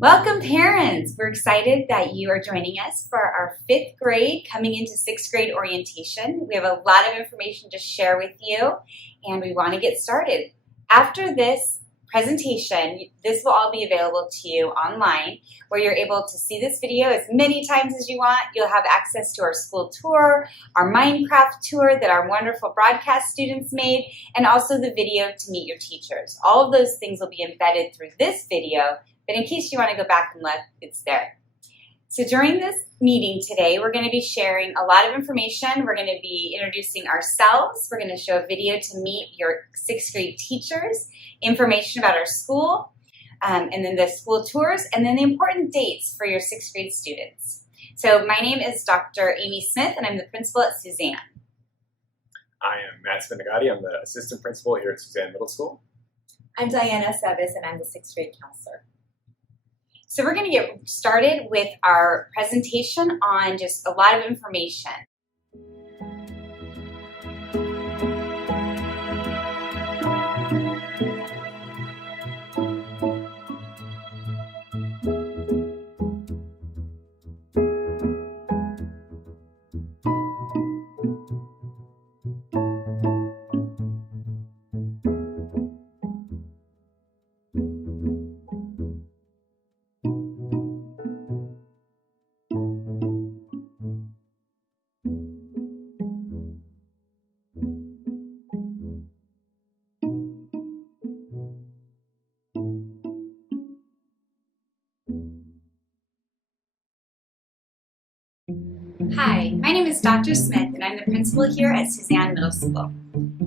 Welcome, parents. We're excited that you are joining us for our 5th grade coming into 6th grade orientation. We have a lot of information to share with you, and we want to get started. After this presentation, this will all be available to you online, where you're able to see this video as many times as you want. You'll have access to our school tour, our Minecraft tour that our wonderful broadcast students made, and also the video to meet your teachers. All of those things will be embedded through this video, but in case you want to go back and look, it's there. So during this meeting today, we're going to be sharing a lot of information. We're going to be introducing ourselves. We're going to show a video to meet your 6th grade teachers, information about our school, and then the school tours, and then the important dates for your 6th grade students. So my name is Dr. Amy Smith, and I'm the principal at Suzanne. I am Matt Spinagati. I'm the assistant principal here at Suzanne Middle School. I'm Diana Sevis, and I'm the 6th grade counselor. So we're going to get started with our presentation on just a lot of information. Hi, my name is Dr. Smith, and I'm the principal here at Suzanne Middle School.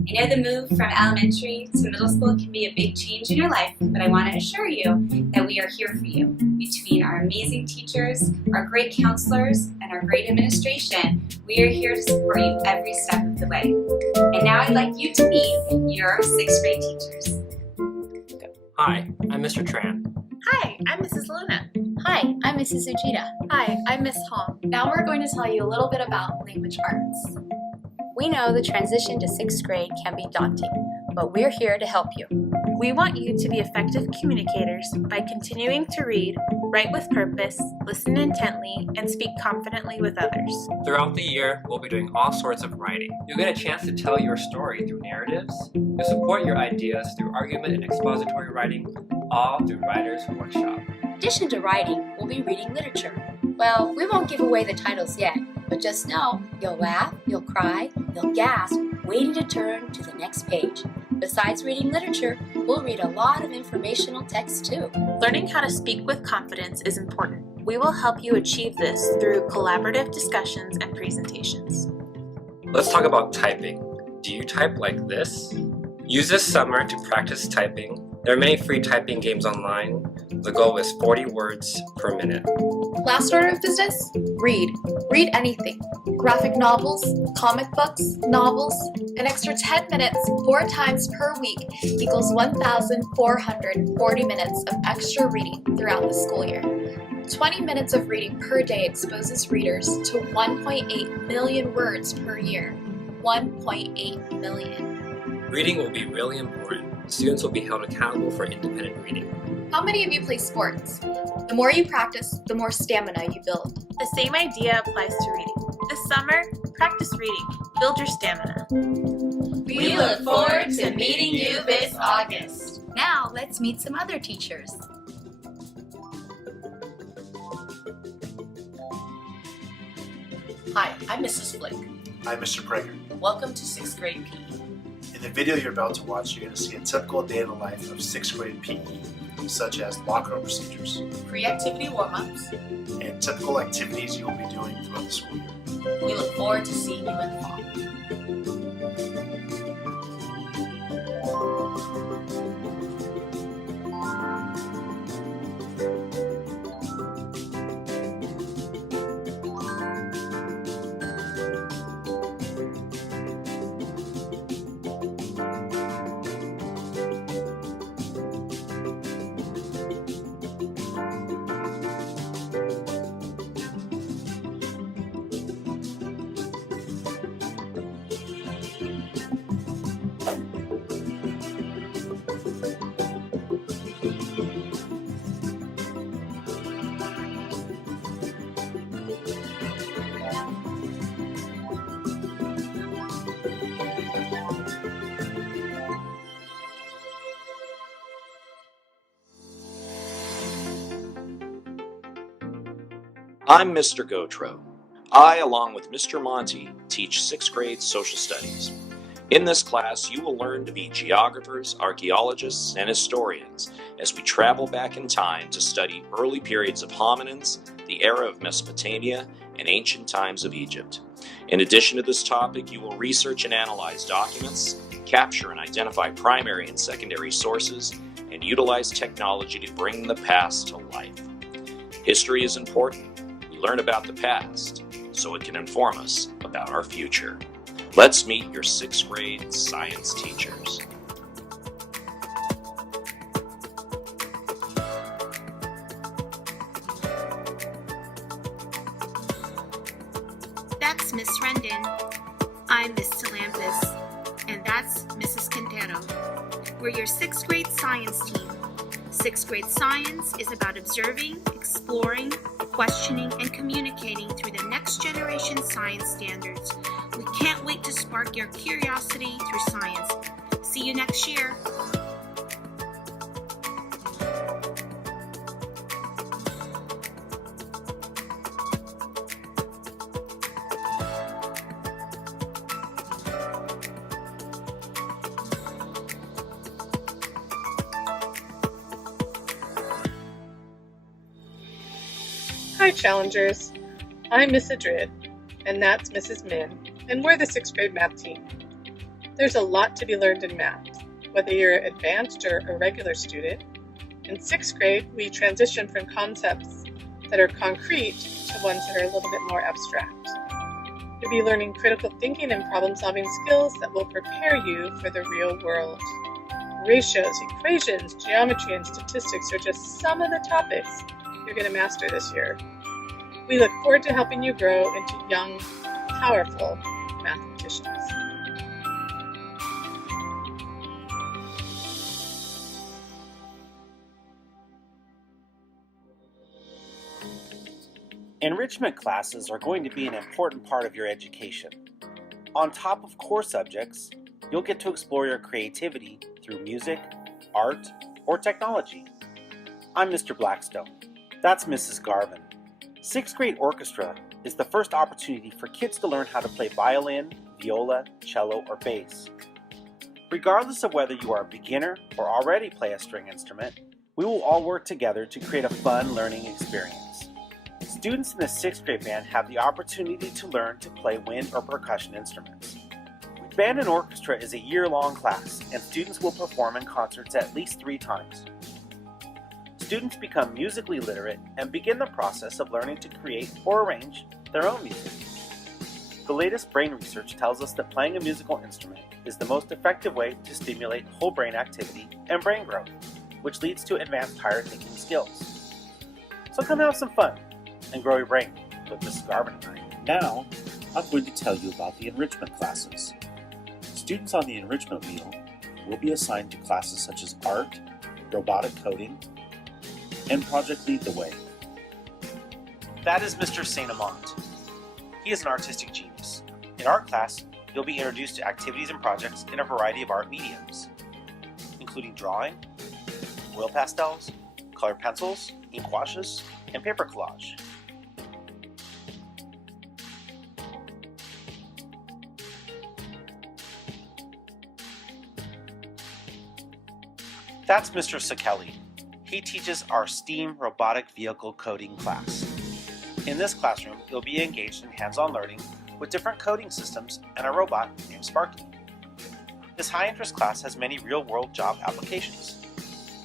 I know the move from elementary to middle school can be a big change in your life, but I want to assure you that we are here for you. Between our amazing teachers, our great counselors, and our great administration, we are here to support you every step of the way. And now I'd like you to meet your 6th grade teachers. Hi, I'm Mr. Tran. Hi, I'm Mrs. Luna. Hi, I'm Mrs. Ujita. Hi, I'm Miss Hong. Now we're going to tell you a little bit about language arts. We know the transition to 6th grade can be daunting, but we're here to help you. We want you to be effective communicators by continuing to read, write with purpose, listen intently, and speak confidently with others. Throughout the year, we'll be doing all sorts of writing. You'll get a chance to tell your story through narratives. You'll support your ideas through argument and expository writing, all through Writer's Workshop. In addition to writing, we'll be reading literature. Well, we won't give away the titles yet, but just know you'll laugh, you'll cry, you'll gasp, waiting to turn to the next page. Besides reading literature, we'll read a lot of informational text too. Learning how to speak with confidence is important. We will help you achieve this through collaborative discussions and presentations. Let's talk about typing. Do you type like this? Use this summer to practice typing. There are many free typing games online. The goal is 40 words per minute. Last order of business? Read. Read anything. Graphic novels, comic books, novels. An extra 10 minutes 4 times per week equals 1,440 minutes of extra reading throughout the school year. 20 minutes of reading per day exposes readers to 1.8 million words per year. 1.8 million. Reading will be really important. Students will be held accountable for independent reading. How many of you play sports? The more you practice, the more stamina you build. The same idea applies to reading. This summer, practice reading. Build your stamina. We look forward to meeting you this August. Now, let's meet some other teachers. Hi, I'm Mrs. Flick. I'm Mr. Prager. Welcome to 6th grade PE. In the video you're about to watch, you're going to see a typical day in the life of 6th grade PE, such as locker room procedures, Pre-activity warm-ups. and typical activities you will be doing throughout the school year. We look forward to seeing you in the fall. I'm Mr. Gautreaux. I, along with Mr. Monty, teach 6th grade social studies. In this class, you will learn to be geographers, archaeologists, and historians as we travel back in time to study early periods of hominins, the era of Mesopotamia, and ancient times of Egypt. In addition to this topic, you will research and analyze documents, capture and identify primary and secondary sources, and utilize technology to bring the past to life. History is important. We learn about the past so it can inform us about our future. Let's meet your 6th grade science teachers. That's Miss Rendon. I'm Miss Talampis. And that's Mrs. Quintero. We're your 6th grade science team. 6th grade science is about observing, exploring, questioning, and communicating through the next generation science standards. We can't wait to spark your curiosity through science. See you next year. Hi, Challengers. I'm Miss Adrid, and that's Mrs. Min, and we're the 6th grade math team. There's a lot to be learned in math, whether you're an advanced or a regular student. In 6th grade, we transition from concepts that are concrete to ones that are a little bit more abstract. You'll be learning critical thinking and problem-solving skills that will prepare you for the real world. Ratios, equations, geometry, and statistics are just some of the topics you're going to master this year. We look forward to helping you grow into young, powerful mathematicians. Enrichment classes are going to be an important part of your education. On top of core subjects, you'll get to explore your creativity through music, art, or technology. I'm Mr. Blackstone. That's Mrs. Garvin. 6th grade orchestra is the first opportunity for kids to learn how to play violin, viola, cello, or bass. Regardless of whether you are a beginner or already play a string instrument, we will all work together to create a fun learning experience. Students in the 6th grade band have the opportunity to learn to play wind or percussion instruments. Band and orchestra is a year-long class, and students will perform in concerts at least 3 times. Students become musically literate and begin the process of learning to create or arrange their own music. The latest brain research tells us that playing a musical instrument is the most effective way to stimulate whole brain activity and brain growth, which leads to advanced higher thinking skills. So come have some fun and grow your brain with Mrs. Garvin and I. Now, I'm going to tell you about the enrichment classes. Students on the enrichment wheel will be assigned to classes such as art, robotic coding, and Project Lead the Way. That is Mr. St. Amant. He is an artistic genius. In art class, you'll be introduced to activities and projects in a variety of art mediums, including drawing, oil pastels, colored pencils, ink washes, and paper collage. That's Mr. Sakeli. He teaches our STEAM robotic vehicle coding class. In this classroom, you'll be engaged in hands-on learning with different coding systems and a robot named Sparky. This high-interest class has many real-world job applications.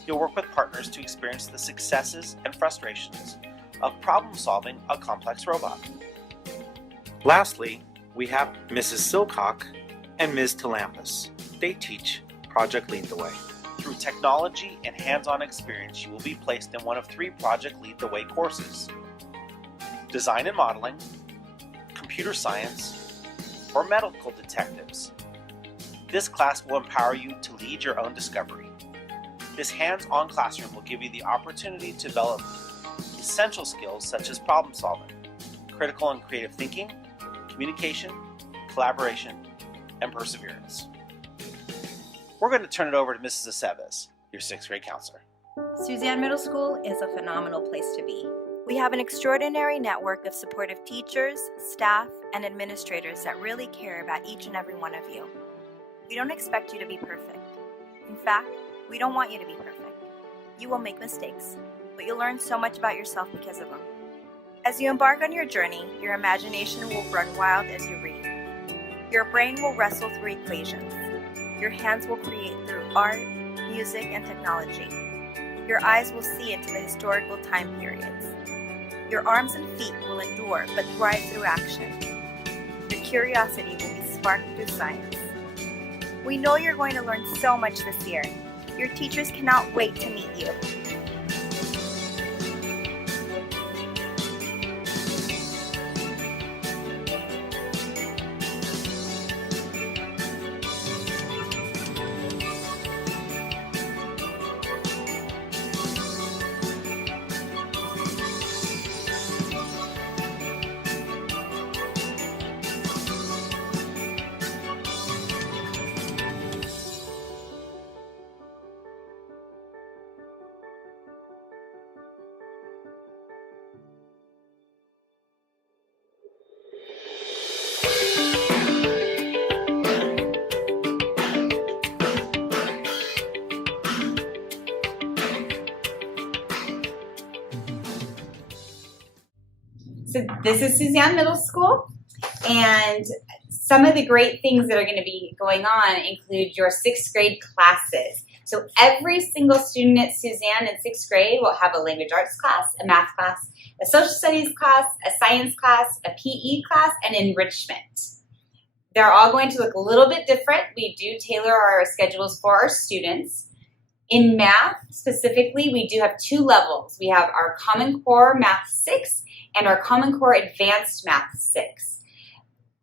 You'll work with partners to experience the successes and frustrations of problem-solving a complex robot. Lastly, we have Mrs. Silcock and Ms. Talampis. They teach Project Lead the Way. Through technology and hands-on experience, you will be placed in one of 3 Project Lead the Way courses: Design and Modeling, Computer Science, or Medical Detectives. This class will empower you to lead your own discovery. This hands-on classroom will give you the opportunity to develop essential skills such as problem solving, critical and creative thinking, communication, collaboration, and perseverance. We're going to turn it over to Mrs. Aceves, your 6th grade counselor. Suzanne Middle School is a phenomenal place to be. We have an extraordinary network of supportive teachers, staff, and administrators that really care about each and every one of you. We don't expect you to be perfect. In fact, we don't want you to be perfect. You will make mistakes, but you'll learn so much about yourself because of them. As you embark on your journey, your imagination will run wild as you read. Your brain will wrestle through equations. Your hands will create through art, music, and technology. Your eyes will see into the historical time periods. Your arms and feet will endure but thrive through action. Your curiosity will be sparked through science. We know you're going to learn so much this year. Your teachers cannot wait to meet you. So this is Suzanne Middle School, and some of the great things that are going to be going on include your 6th grade classes. So every single student at Suzanne in 6th grade will have a language arts class, a math class, a social studies class, a science class, a PE class, and enrichment. They're all going to look a little bit different. We do tailor our schedules for our students. In math specifically, we do have 2 levels. We have our Common Core Math 6 and our Common Core Advanced Math 6.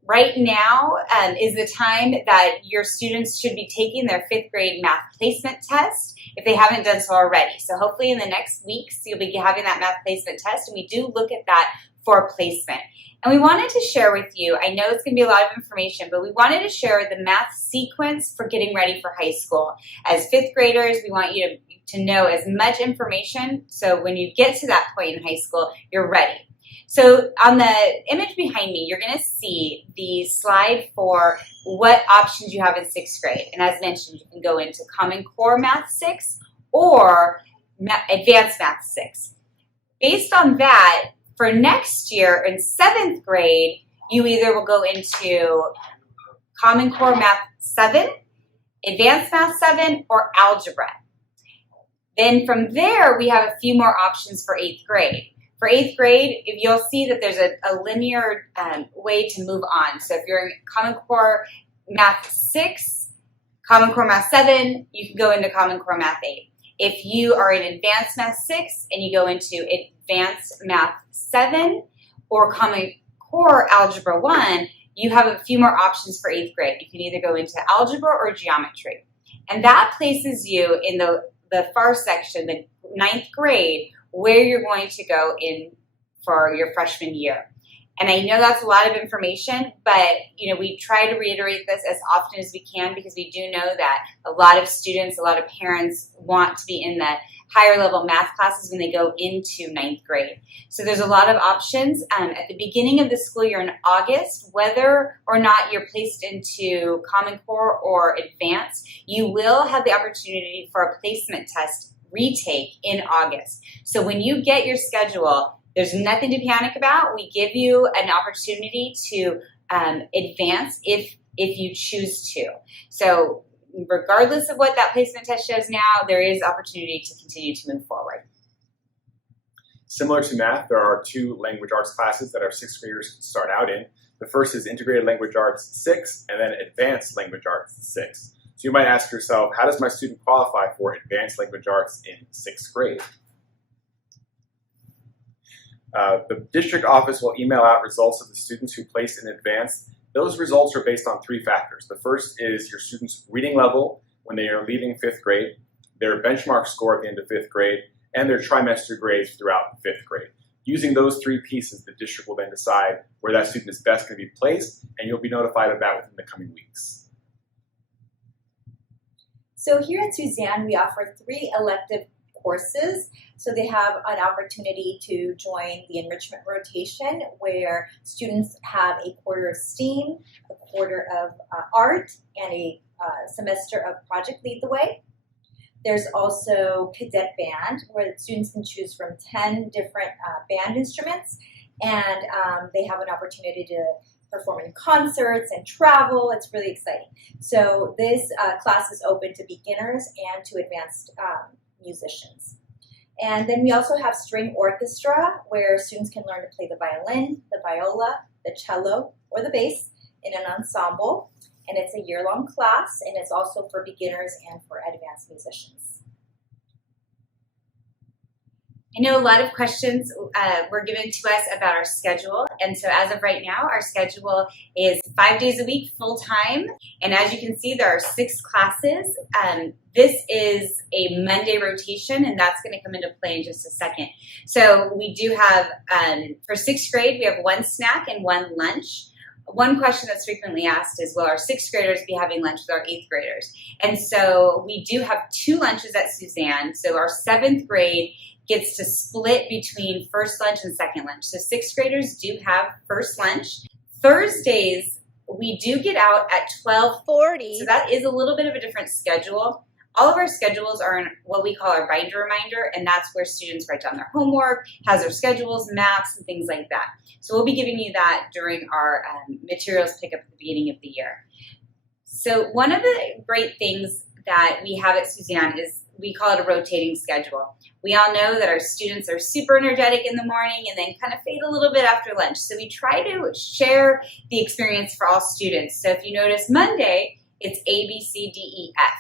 Right now is the time that your students should be taking their 5th grade math placement test if they haven't done so already. So hopefully in the next weeks, you'll be having that math placement test, and we do look at that for placement. And we wanted to share with you, I know it's going to be a lot of information, but we wanted to share the math sequence for getting ready for high school. As 5th graders, we want you to know as much information so when you get to that point in high school, you're ready. So on the image behind me, you're going to see the slide for what options you have in 6th grade. And as mentioned, you can go into Common Core Math 6 or Advanced Math 6. Based on that, for next year in 7th grade, you either will go into Common Core Math 7, Advanced Math 7, or Algebra. Then from there, we have a few more options for 8th grade. For 8th grade, you'll see that there's a linear way to move on. So if you're in Common Core Math 6, Common Core Math 7, you can go into Common Core Math 8. If you are in Advanced Math 6 and you go into Advanced Math 7 or Common Core Algebra 1, you have a few more options for 8th grade. You can either go into Algebra or Geometry. And that places you in the far section, the 9th grade, where you're going to go in for your freshman year. And I know that's a lot of information, but we try to reiterate this as often as we can because we do know that a lot of students, a lot of parents want to be in the higher level math classes when they go into 9th grade. So there's a lot of options. At the beginning of the school year in August, whether or not you're placed into Common Core or Advanced, you will have the opportunity for a placement test retake in August. So when you get your schedule, there's nothing to panic about. We give you an opportunity to advance if you choose to. So regardless of what that placement test shows now, there is opportunity to continue to move forward. Similar to math, there are 2 language arts classes that our 6th graders start out in. The first is Integrated Language Arts 6 and then Advanced Language Arts 6. So you might ask yourself, how does my student qualify for Advanced Language Arts in 6th grade? The district office will email out results of the students who placed in Advanced. Those results are based on 3 factors. The first is your student's reading level when they are leaving 5th grade, their benchmark score at the end of 5th grade, and their trimester grades throughout 5th grade. Using those 3 pieces, the district will then decide where that student is best going to be placed, and you'll be notified of that within the coming weeks. So here at Suzanne, we offer 3 elective courses. So they have an opportunity to join the enrichment rotation where students have a quarter of STEAM, a quarter of art, and a semester of Project Lead the Way. There's also cadet band where students can choose from 10 different band instruments, and they have an opportunity to perform in concerts and travel. It's really exciting. So this class is open to beginners and to advanced musicians. And then we also have string orchestra where students can learn to play the violin, the viola, the cello, or the bass in an ensemble. And it's a year-long class, and it's also for beginners and for advanced musicians. I know a lot of questions were given to us about our schedule, and so as of right now, our schedule is 5 days a week, full-time, and as you can see, there are 6 classes. This is a Monday rotation, and that's going to come into play in just a second. So we do have, for 6th grade, we have 1 snack and 1 lunch. One question that's frequently asked is, will our 6th graders be having lunch with our 8th graders? And so we do have 2 lunches at Suzanne, so our 7th grade gets to split between first lunch and second lunch. So 6th graders do have first lunch. Thursdays, we do get out at 12:40. So that is a little bit of a different schedule. All of our schedules are in what we call our binder reminder, and that's where students write down their homework, has their schedules, maps, and things like that. So we'll be giving you that during our materials pickup at the beginning of the year. So one of the great things that we have at Suzanne is we call it a rotating schedule. We all know that our students are super energetic in the morning and then kind of fade a little bit after lunch. So we try to share the experience for all students. So if you notice Monday, it's A, B, C, D, E, F.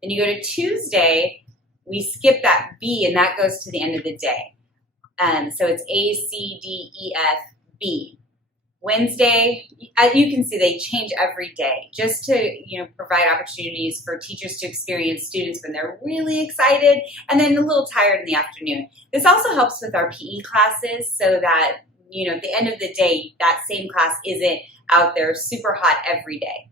Then you go to Tuesday, we skip that B and that goes to the end of the day. So it's A, C, D, E, F, B. Wednesday, as you can see, they change every day just to provide opportunities for teachers to experience students when they're really excited and then a little tired in the afternoon. This also helps with our PE classes so that at the end of the day, that same class isn't out there super hot every day.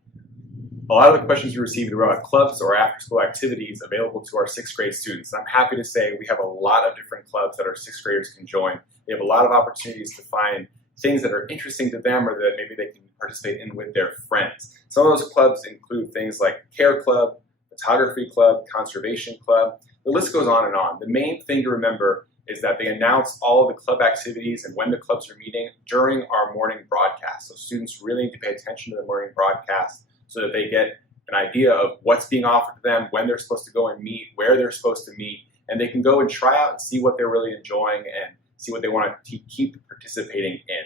A lot of the questions we received were about clubs or after-school activities available to our 6th grade students. I'm happy to say we have a lot of different clubs that our 6th graders can join. They have a lot of opportunities to find things that are interesting to them or that maybe they can participate in with their friends. Some of those clubs include things like Care Club, Photography Club, Conservation Club. The list goes on and on. The main thing to remember is that they announce all of the club activities and when the clubs are meeting during our morning broadcast. So students really need to pay attention to the morning broadcast so that they get an idea of what's being offered to them, when they're supposed to go and meet, where they're supposed to meet, and they can go and try out and see what they're really enjoying and see what they want to keep participating in.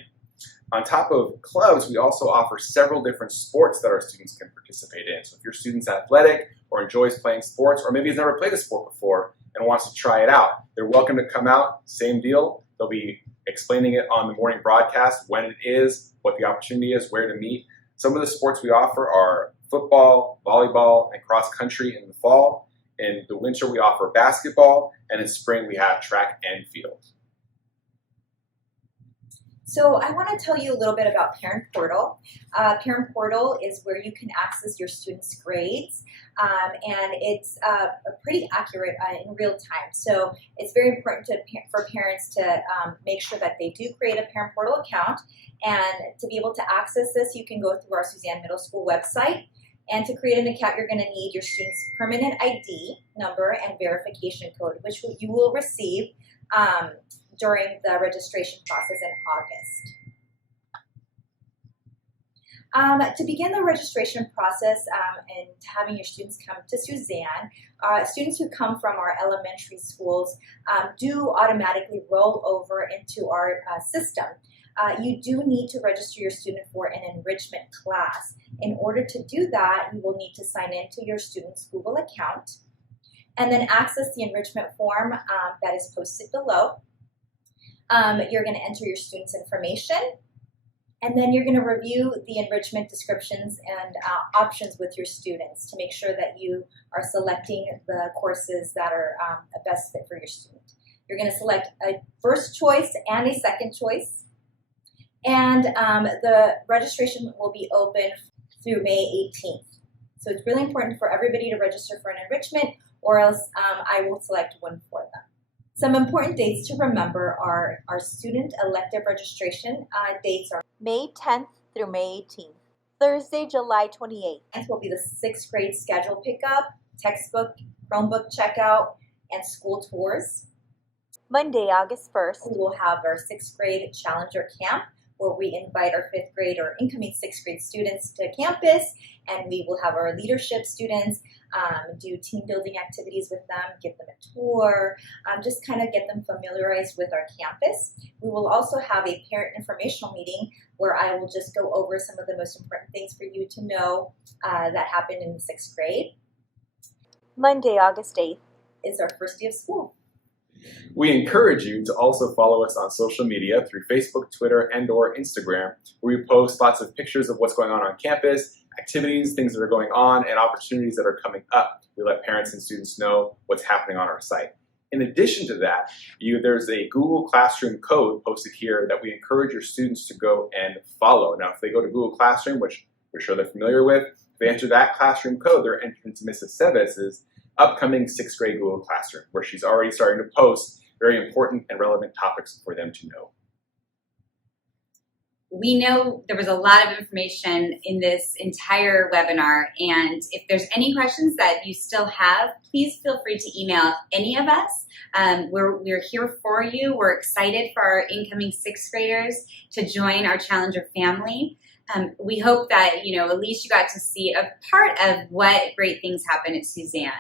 On top of clubs, we also offer several different sports that our students can participate in. So if your student's athletic or enjoys playing sports, or maybe has never played a sport before and wants to try it out, they're welcome to come out, same deal. They'll be explaining it on the morning broadcast, when it is, what the opportunity is, where to meet. Some of the sports we offer are football, volleyball, and cross country in the fall. In the winter, we offer basketball, and in spring, we have track and field. So I want to tell you a little bit about Parent Portal. Parent Portal is where you can access your students' grades, and it's pretty accurate in real time. So it's very important for parents to make sure that they do create a Parent Portal account. And to be able to access this, you can go through our Suzanne Middle School website. And to create an account, you're going to need your student's permanent ID number and verification code, which you will receive during the registration process in August. To begin the registration process and having your students come to Suzanne, students who come from our elementary schools do automatically roll over into our system. You do need to register your student for an enrichment class. In order to do that, you will need to sign into your student's Google account and then access the enrichment form that is posted below. You're going to enter your student's information, and then you're going to review the enrichment descriptions and options with your students to make sure that you are selecting the courses that are a best fit for your student. You're going to select a first choice and a second choice, and the registration will be open through May 18th. So it's really important for everybody to register for an enrichment, or else I will select one for them. Some important dates to remember are our student elective registration dates are May 10th through May 18th. Thursday, July 28th. This will be the 6th grade schedule pickup, textbook, Chromebook checkout, and school tours. Monday, August 1st. We will have our 6th grade Challenger Camp, where we invite our 5th grade or incoming 6th grade students to campus, and we will have our leadership students do team building activities with them, give them a tour, just kind of get them familiarized with our campus. We will also have a parent informational meeting where I will just go over some of the most important things for you to know that happened in the 6th grade. Monday, August 8th is our first day of school. We encourage you to also follow us on social media through Facebook, Twitter, and/or Instagram, where we post lots of pictures of what's going on campus, activities, things that are going on, and opportunities that are coming up. We let parents and students know what's happening on our site. In addition to that, there's a Google Classroom code posted here that we encourage your students to go and follow. Now, if they go to Google Classroom, which we're sure they're familiar with, if they enter that classroom code, they're entering into Mrs. Sebes's upcoming 6th grade Google Classroom, where she's already starting to post very important and relevant topics for them to know. We know there was a lot of information in this entire webinar, and if there's any questions that you still have, please feel free to email any of us. We're here for you. We're excited for our incoming 6th graders to join our Challenger family. We hope that, at least you got to see a part of what great things happen at Suzanne.